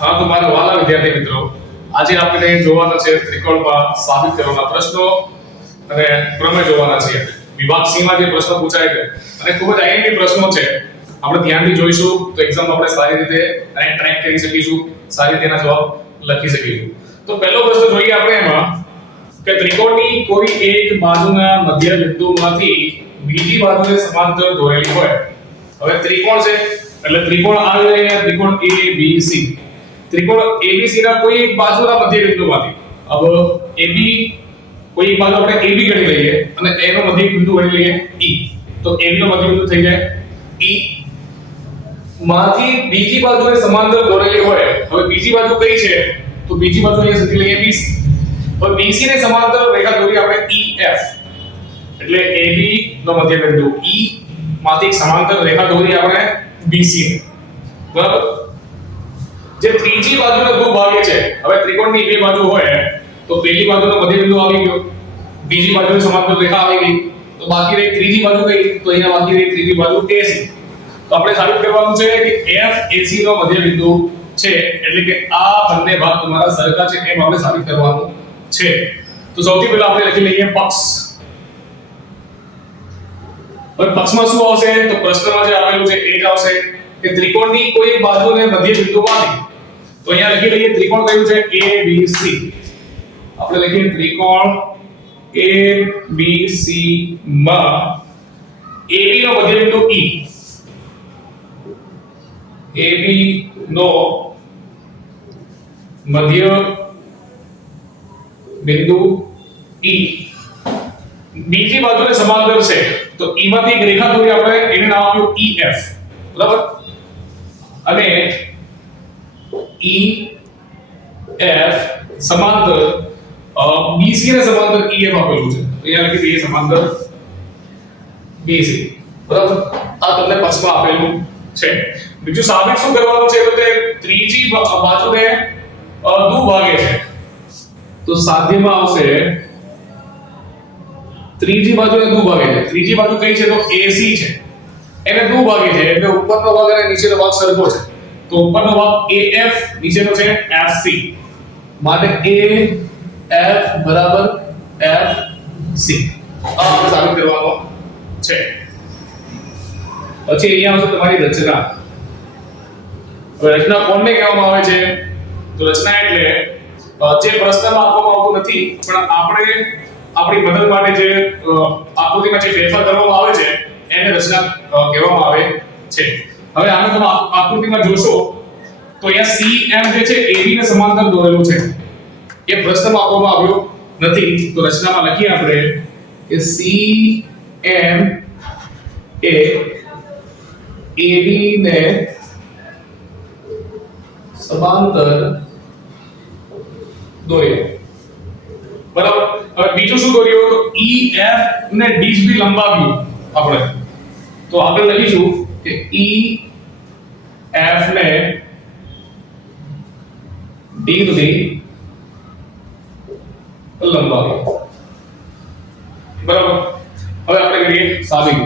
હા તો મારા વાલા વિદ્યાર્થી મિત્રો, આજે આપણે જોવાના છે ત્રિકોણમાં સાબિત કરવાના પ્રશ્નો અને પ્રમેય જોવાના છે. વિભાગ સી માં જે પ્રશ્નો પૂછાય છે અને ખૂબ જ આઈએમપી પ્રશ્નો છે. આપણે ધ્યાનથી જોઈશું તો એક્ઝામ આપણે સારી રીતે અને ટ્રેક કરી શકીશું, સારી રીતે એના જવાબ લખી શકીશું. તો પહેલો પ્રશ્ન જોઈએ આપણે એમાં કે ત્રિકોણની કોઈ એક બાજુના મધ્ય બિંદુમાંથી બીજી બાજુએ સમાંતર દોરેલી હોય. હવે ત્રિકોણ છે એટલે ત્રિકોણ આવે અહીંયા ત્રિકોણ ABC. त्रिकोण ABC ના કોઈ એક બાજુના મધ્ય બિંદુમાંથી अब AB કોઈ એક બાજુ આપણે AB ગણી લઈએ અને A નો મધ્ય બિંદુ ગણી લઈએ E. તો AB નો મધ્ય બિંદુ થઈ જાય E માંથી બીજી બાજુએ સમાંતર દોરેલી હોય. હવે બીજી બાજુ કઈ છે તો બીજી બાજુ અહીંયા સુધી લઈએ BC. હવે BC ને સમાંતર રેખા દોરી આપણે EF એટલે AB નો મધ્ય બિંદુ E માંથી સમાંતર રેખા દોરી આપણે BC બરાબર. જે ત્રીજી બાજુનો ભૂભાગ્ય છે, હવે ત્રિકોણની બે બાજુ હોય તો પહેલી બાજુનો મધ્ય બિંદુ આવી ગયો, બીજી બાજુની સમાંતર રેખા આવી ગઈ, તો બાકી રહી ત્રીજી બાજુ કઈ? તો અહીંયા બાકી રહી ત્રીજી બાજુ AC. તો આપણે સાબિત કરવાનું છે કે FAC નો મધ્ય બિંદુ છે, એટલે કે આ બંને ભાગ તમારા સરખા છે એમ આપણે સાબિત કરવાનું છે. તો સૌથી પહેલા આપણે લખી લઈએ પક્ષ. હવે પક્ષમાં શું આવશે તો પ્રશ્નમાં જે આપેલું છે એ જ આવશે કે ત્રિકોણની કોઈ બાજુને મધ્ય બિંદુમાંથી, તો અહીંયા લખી લઈએ ત્રિકોણ કયું છે ABC. આપણે લખીએ ત્રિકોણ ABC માં AB નો મધ્ય બિંદુ E, AB નો મધ્ય બિંદુ E બીજી બાજુને સમાંતર છે તો E માંથી એક રેખા દોરી આપણે એને નામ આપ્યું EF બરાબર. અને EF સમાંતર BC ને સમાંતર EF આપેલું છે, તો અહીંયા લખી દઈએ સમાંતર BC બરાબર. આ તમને પક્ષમાં આપેલું છે. બીજું સાબિત શું કરવાનું છે તો તે ત્રીજી બાજુને દ્વિભાગે છે, તો સાધ્યમાં આવશે ત્રીજી બાજુને દ્વિભાગે છે. ત્રીજી બાજુ કઈ છે તો AC છે, એને દ્વિભાગે છે એટલે ઉપરનો ભાગ અને નીચેનો ભાગ સરખો છે. તો ઉપરનો ભાગ AF, નીચેનો છે FC, માટે AF બરાબર FC. આ આપણે સાબિત કરવાનો છે. પછી અહીંયા આવશે તમારી રચના. હવે રચના કોને કહેવામાં આવે છે તો રચના એટલે જે પ્રશ્નમાં આપવામાં આવતું નથી પણ આપણે આપણી મદદ માટે જે આકૃતિમાં જે ફેરફાર કરવામાં આવે છે એને રચના કહેવામાં આવે છે. હવે આને તમે આકૃતિમાં જોશો તો અહીંયા CM જે છે AB ને સમાંતર દોરેલું છે, એ પ્રશ્નમાં આપવામાં આવ્યો નથી. તો રચનામાં લખીએ આપણે કે CM એ AB ને સમાંતર દોર્યો બરાબર. હવે બીજું શું દોર્યું તો EF ને D સુધી લંબાવ્યું આપણે, તો આપણે લખીશું કે EF ને D સુધી લંબાવ્યું બરાબર. હવે આપણે કરીએ સાબિત.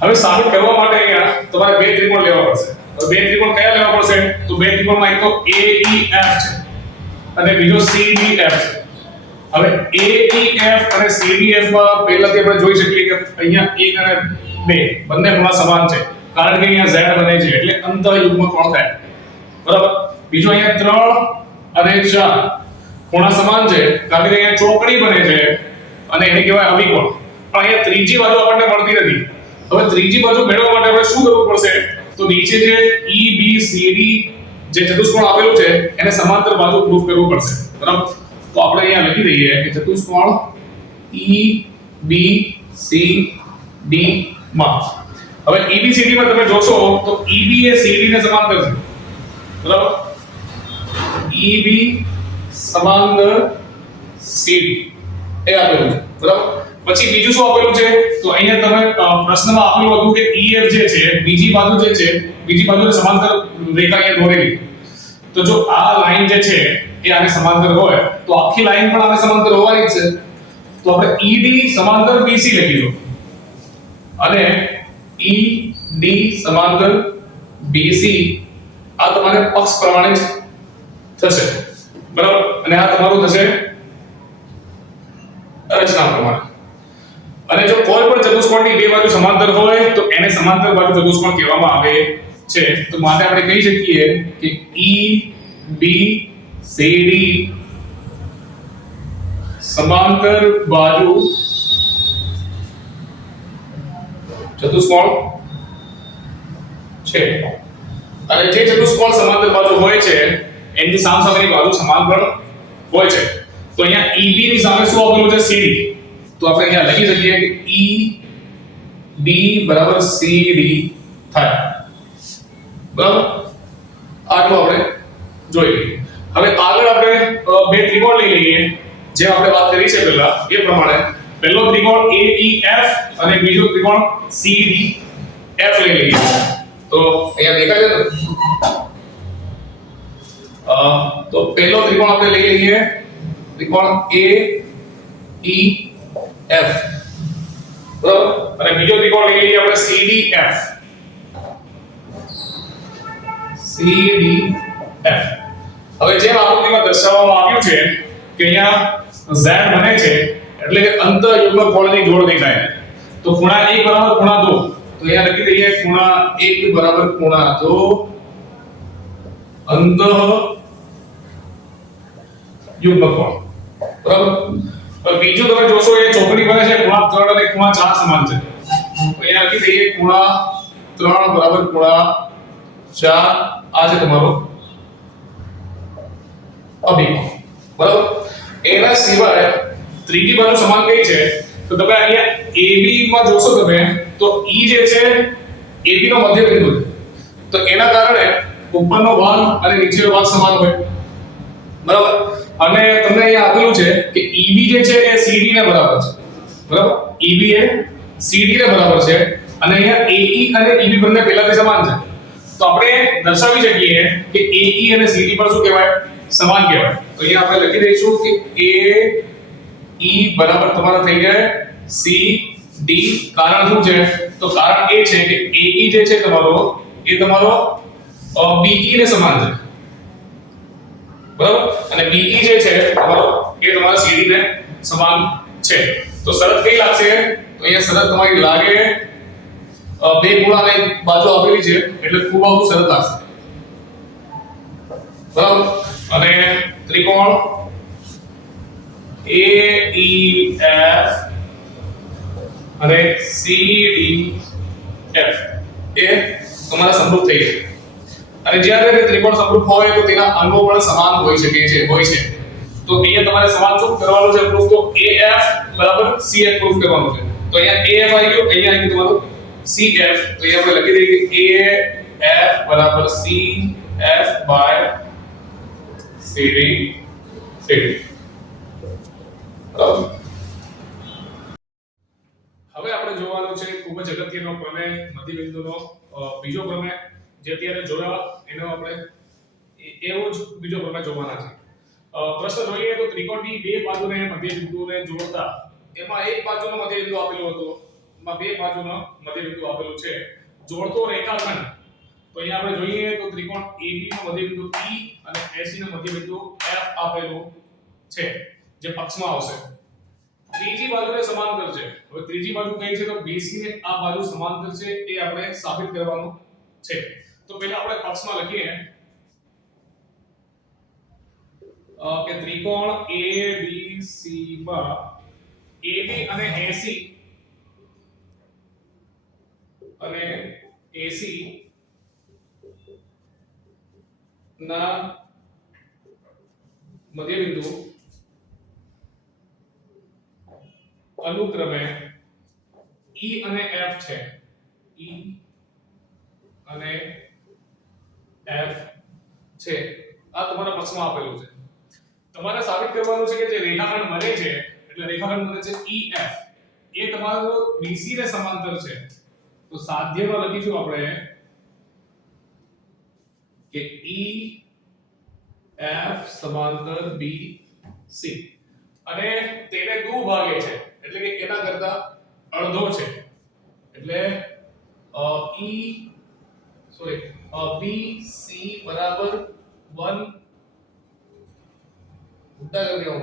હવે સાબિત કરવા માટે અહીંયા તમારે બે ત્રિકોણ લેવા પડશે. હવે બે ત્રિકોણ કયા લેવા પડશે તો બે ત્રિકોણમાં એક તો AEF છે અને બીજો CDF છે. હવે AEF અને CDF માં પહેલાથી આપણે જોઈ શકીએ કે અહીંયા 1 અને 2 બંને ખૂણા સમાન છે, કારણ કે અહીંયા Z બને છે એટલે અંતઃયુગ્મ કોણ થાય બરાબર. બીજો અહીંયા 3 અને 4 ખૂણા સમાન છે, કારણ કે અહીંયા ચોકડી બને છે અને એને કહેવાય અવિકોણ. પણ અહીંયા ત્રીજી બાજુ આપણને મળતી નથી. હવે ત્રીજી બાજુ મેળવવા માટે આપણે શું કરવું પડશે તો નીચે જે EBCD જે ચતુષ્કોણ આપેલું છે એને સમાંતર બાજુ પ્રૂફ કરવું પડશે બરાબર. તો આપણે અહીંયા લખી દઈએ કે ચતુષ્કોણ EBCD માં, હવે EBCD માં તમે જોશો તો EB એ CD ને સમાંતર છે બરાબર. EB સમાંતર CD એ આપેલું છે બરાબર. પછી બીજું શું આપેલું છે તો અહીંયા તમે પ્રશ્નમાં આપેલું હતું કે EF જે છે બીજી બાજુ જે છે બીજી બાજુને સમાંતર રેખા અહીંયા દોરેલી. તો જો આ લાઈન જે છે એ આને સમાંતર હોય તો આખી લાઈન પણ આને સમાંતર હોવાની જ છે. તો આપણે ED સમાંતર BC લખીશું અને ED સમાંતર BC આ તમારે પક્ષ પ્રમાણે જ થશે બરાબર અને આ તમારું થશે રચના પ્રમાણે અને જો કોઈ પણ ચતુષ્કોણની બે બાજુ સમાંતર હોય તો એને સમાંતર બાજુ ચતુષ્કોણ કહેવામાં આવે છે તો માટે આપણે કહી શકીએ કે EBCD સમાંતર બાજુ ચતુષ્કોણ છે અને જે ચતુષ્કોણ સમાંતર બાજુ હોય છે એની સામસામેની બાજુ સમાન પણ હોય છે તો અહીંયા EB ની સામે શું આપેલું છે CD તો આપણે અહીંયા લખી શકીએ કે EB બરાબર CD થાય બરાબર આટલું આપણે જોઈ લઈએ હવે આગળ આપણે બે ત્રિકોણ લઈ લઈએ જે આપણે વાત કરી છે પહેલા એ પ્રમાણે પહેલો ત્રિકોણ AEF અને બીજો ત્રિકોણ CDF લઈ લઈએ તો અહીંયા દેખાય છે ને તો પહેલો ત્રિકોણ આપણે લઈ લઈએ ત્રિકોણ AEF બરાબર અને બીજો ત્રિકોણ લઈ લઈએ આપણે CDF હવે જેમ આકૃતિમાં દર્શાવવામાં આવ્યું છે કે અહીંયા z બને છે એટલે કે અંતઃયુગ્મ કોણની જોડ દેખાય તો ખૂણા 1 બરાબર ખૂણા 2 તો અહીંયા લખી દઈએ ખૂણા 1 બરાબર ખૂણા 2 અંતઃયુગ્મ કોણ બરાબર હવે બીજું તમે જોશો એ ચોકડી બને છે ખૂણા 3 અને ખૂણા 4 સમાન છે તો અહીંયા લખી દઈએ ખૂણા 3 બરાબર ખૂણા 4 આ છે તમારો અભિકોણ બરાબર એના સિવાય ત્રીજી બાજુ સમાન કઈ છે તો તમે અહીંયા AB માં જોશો તમે તો E જે છે AB નો મધ્ય બિંદુ છે તો એના કારણે ઉપરનો ભાગ અને નીચેનો ભાગ સમાન હોય બરાબર અને તમને અહીંયા આપેલું છે કે EB જે છે એ CD ને બરાબર છે બરાબર EB એ CD ને બરાબર છે અને અહીંયા AE અને EB બંને પહેલાથી સમાન છે તો આપણે દર્શાવી શકીએ કે AE અને CD પર શું કહેવાય સમાન કહેવાય તો અહીંયા આપણે લખી દઈશું કે AE બરાબર તમારા થઈ જાય CD કારણ શું છે તો કારણ એ છે કે AE જે છે તમારો એ તમારો BE ને સમાન છે બરાબર અને BE જે છે તમારો એ તમારા CD ને સમાન છે તો શરત કઈ લાગશે તો અહીંયા શરત તમારી લાગે બે ખૂણાને બાજુ આપેલી છે એટલે ખૂબ આવું સરળ લાગશે બરાબર અને ત્રિકોણ AEF અને CDF એ તમારા સમરૂપ થઈ જશે અને જ્યારે ત્રિકોણ સમરૂપ હોય તો તેના અંગો પણ સમાન હોઈ શકે છે તો અહીંયા તમારે સમાન શું કરવાનું છે પ્રૂફ તો AF બરાબર CF પ્રૂફ કરવાનું છે તો અહીંયા AF આવી ગયું અહીંયા આવી તમારું CF તો ये આપણે લખી દઈએ કે AF બરાબર CF બાય CD બરાબર હવે આપણે જોવાનું છે ખૂબ જ અગત્યનો પ્રમેય મધ્યબિંદુનો બીજો પ્રમેય જે અત્યારે જોયા એનો આપણે એવો જ બીજો પ્રમેય જોવાના છે પ્રશ્ન જોઈએ તો ત્રિકોણની બે બાજુને મધ્યબિંદુને જોડતા એમાં એક બાજુનો મધ્યબિંદુ આપેલો હતો માં બે બાજુનો મધ્યબિંદુ આપેલું છે જોડતો રેખાખંડ તો અહીંયા આપણે જોઈએ તો ત્રિકોણ AB નો મધ્યબિંદુ E અને AC નો મધ્યબિંદુ F આપેલું છે જે પક્ષમાં આવશે ત્રીજી બાજુને સમાંતર છે હવે ત્રીજી બાજુ કઈ છે તો BC ને આ બાજુ સમાંતર છે એ આપણે સાબિત કરવાનું છે તો પહેલા આપણે પક્ષમાં લખીએ કે ત્રિકોણ ABC માં AB અને AC અને AC ના મધ્યબિંદુ અનુક્રમે E અને F છે E અને F છે આ તમારા પક્ષમાં આપેલું છે તમારે સાબિત કરવાનું છે કે જે રેખાખંડ બને છે એટલે રેખાખંડ બને છે EF એ તમારો BC ને સમાંતર છે તો સાધ્યમાં લખીશું આપણે કે EF સમાંતર BC અને તેને દુ ભાગે છે એટલે કે એના કરતા અડધો છે એટલે E સોરી BC બરાબર 1 ઉલટા કરી દઉં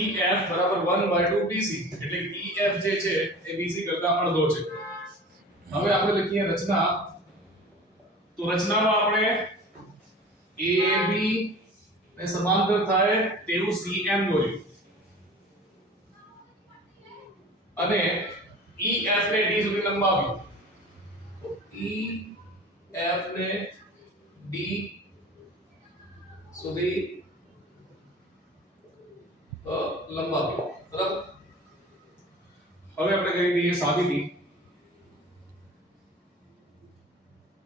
EF બરાબર 1/2 BC એટલે EF જે છે એ BC કરતા અડધો છે. હવે આપણે લખીએ રચના. તો રચનામાં આપણે AB ને સમાંતર થાય તેવું CM દોર્યું અને EF ને D સુધી લંબાવ્યું. તો EF ને D સુધી લંબાવ્યું. બરાબર. હવે આપણે કરી દઈએ સાબિતી.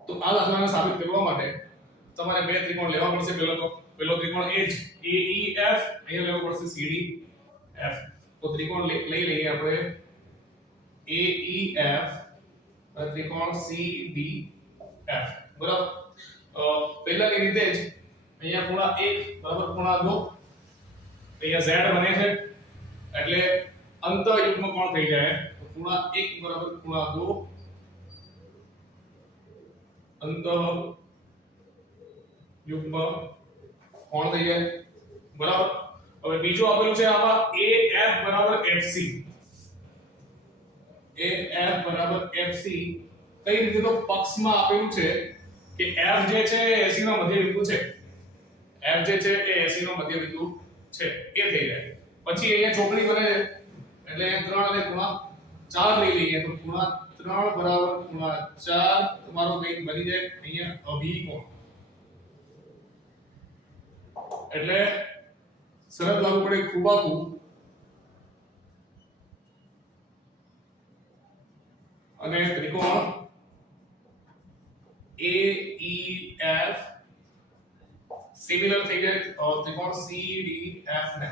તો આ દાખલાને સાબિત કરવા માટે તમારે બે ત્રિકોણ લેવા પડશે. પહેલો ત્રિકોણ AEF, અહીંયા લેવો પડશે CDF. તો ત્રિકોણ લઈ લઈએ આપણે AEF અને ત્રિકોણ CDF. બરાબર. પહેલાની રીતે જ અહીંયા ખૂણા 1 બરાબર ખૂણા 2, અહીંયા Z બને છે એટલે અંતઃયુગ્મ કોણ થઈ જાય. તો ખૂણા 1 બરાબર ખૂણા 2 અંતઃયુગ્મ કોણ થઈ જાય. બરાબર. હવે બીજું આપેલું છે આમાં AF બરાબર FC. AF બરાબર FC કઈ રીતે? તો પક્ષમાં આપેલું છે કે F જે છે એ 80 નો મધ્ય બિંદુ છે. F જે છે એ 80 નો મધ્ય બિંદુ છે એ થઈ જાય. પછી અહીંયા ચોકડી બને છે એટલે 3 અને ખૂણા 4 લઈ લઈએ. તો ખૂણા 3 બરાબર ખૂણા 4 તમારો કઈ બની જાય અહીંયા અભિકોણ. એટલે શરત લાગુ પડે ખૂબાકુ અને ત્રિકોણ AEF સિમિલર થઈ જાય ત્રિકોણ CDF ને.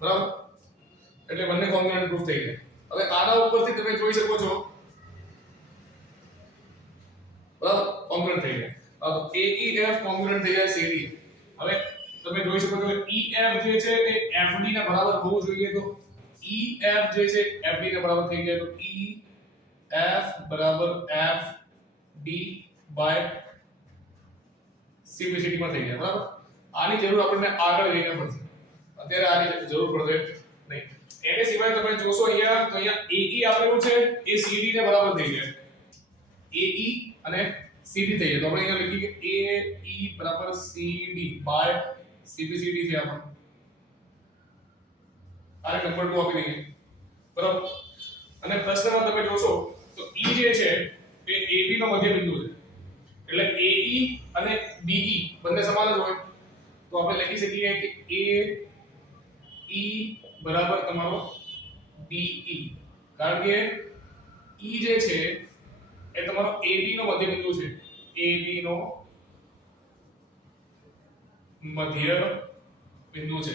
બરાબર. એટલે બંને કોંગ્રુઅન્ટ પ્રૂફ થઈ જાય. હવે આના ઉપરથી તમે જોઈ શકો છો બરાબર કોંગ્રુઅન્ટ થઈ જાય. તો AEF કોંગ્રુઅન્ટ થઈ જાય CDF. હવે તમે જોઈ શકો છો EF જે છે એ FD ને બરાબર હોવું જોઈએ. તો EF જે છે FD ને બરાબર થઈ જાય. તો EF બરાબર FD બાય CBCD માં થઈ જાય. બરાબર. આની જરૂર આપણને આગળ જઈને પડશે. અત્યારે આની જરૂર પડશે નહીં. એને સિવાય તમે જોશો અહીંયા તો અહીંયા AE આપેલું છે એ CD ને બરાબર થઈ જાય. AE અને CD થઈ જાય. તો આપણે અહીંયા લખીએ કે AE બરાબર CD બાય CBCD છે આપણો. આને નંબર 2 આપી દઈએ. બરાબર. અને પ્રશ્નમાં તમે જોશો તો E જે છે એ AB નો મધ્ય બિંદુ છે. એટલે AE અને BE બંને સમાન જ હોય. તો આપણે લખી શકીએ કે AE બરાબર તમારો BE. કારણ કે E જે છે એ તમારો AB નો મધ્ય બિંદુ છે. AB નો મધ્ય બિંદુ છે.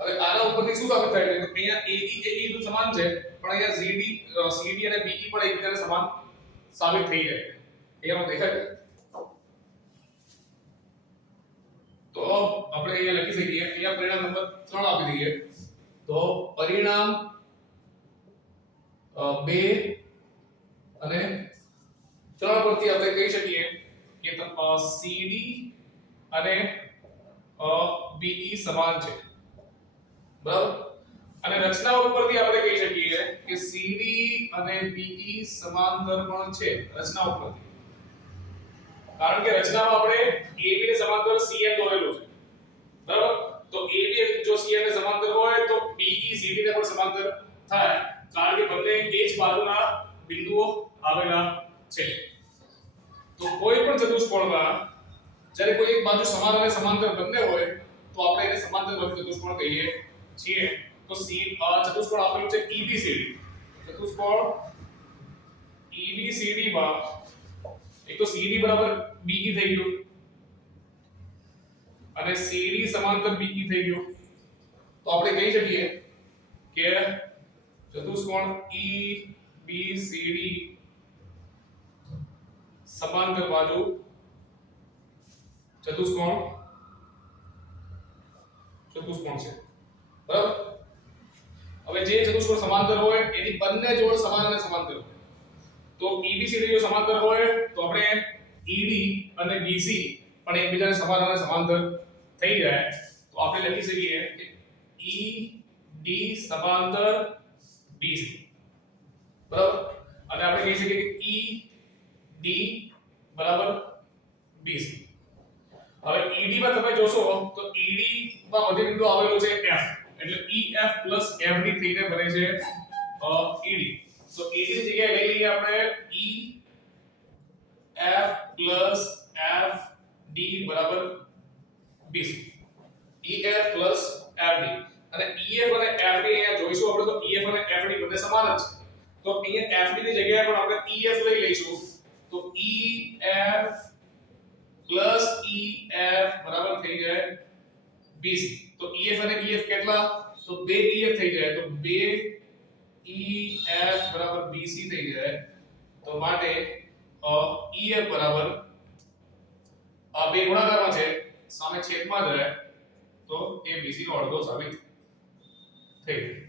હવે આના ઉપરથી શું સાબિત થાય છે? તો અહીંયા AE તો સમાન છે પણ અહીંયા CD અને BE પણ એકબીજાને સમાન સાબિત થઈ જાય. અહીંયા દેખાય છે. તો આપણે અહીંયા લખી શકીએ અહીંયા પરિણામ નંબર 3 આપી દઈએ. તો પરિણામ 2 અને 3 પરથી આપણે કહી શકીએ કે CD અને BE સમાન છે. બરાબર. અને રચના ઉપરથી આપણે કહી શકીએ કે CD અને BE સમાંતર પણ છે રચના ઉપરથી. કારણ કે રચનામાં આપણે AB ને સમાંતર CM દોરેલું છે. બરાબર. તો AB જો CM ને સમાંતર હોય તો BE CD ને પણ સમાંતર થાય. કારણ કે બંને એ જ બાજુના બિંદુઓ આવેલા છે. તો કોઈ પણ ચતુષ્કોણમાં જ્યારે કોઈ એક બાજુ સમાન અને સમાંતર બંને હોય તો આપણે એને સમાંતર વર્ગ ચતુષ્કોણ કહીએ છીએ. તો ચતુષ્કોણ આપેલું છે EBCD. ચતુષ્કોણ EBCD માં એક તો CD બરાબર BE થઈ ગયું અને CD સમાંતર BE થઈ ગયું. તો આપણે કહી શકીએ કે ચતુષ્કોણ EBCD સમાંતર બાજુ ચતુષ્કોણ છે. બરાબર. હવે જે ચતુષ્કોણ સમાંતર હોય એની બંને જોડ સમાન અને સમાંતર હોય તો EBCD જો સમાંતર હોય તો આપણે ED અને BC પણ એકબીજાને સમાન અને સમાંતર થઈ જાય તો આપણે લખી શકીએ કે ED સમાંતર BC બરાબર અને આપણે કહી શકીએ કે ED બરાબર BC હવે ED માં તમે જોશો તો ED માં મધ્યબિંદુ આવેલો છે F એટલે EF FD થઈને બને છે ED તો ED ની જગ્યાએ લઈ લઈએ આપણે EF FD બરાબર BC EF FD અને EF અને FD અહીંયા જોઈશું આપણે તો EF અને FD બંને સમાન જ છે તો અહીંયા FD ની જગ્યાએ પણ આપણે EF લઈ લઈશું તો EF બરાબર થઈ જાય BC તો EF અને EF કેટલા તો 2 EF થઈ જાય તો 2 EF બરાબર BC થઈ જાય તો માટે EF બરાબર આ બે ગુણાકારમાં છે સામે છેદમાં જાય તો એ BC નો અડધો સાબિત થઈ ગયું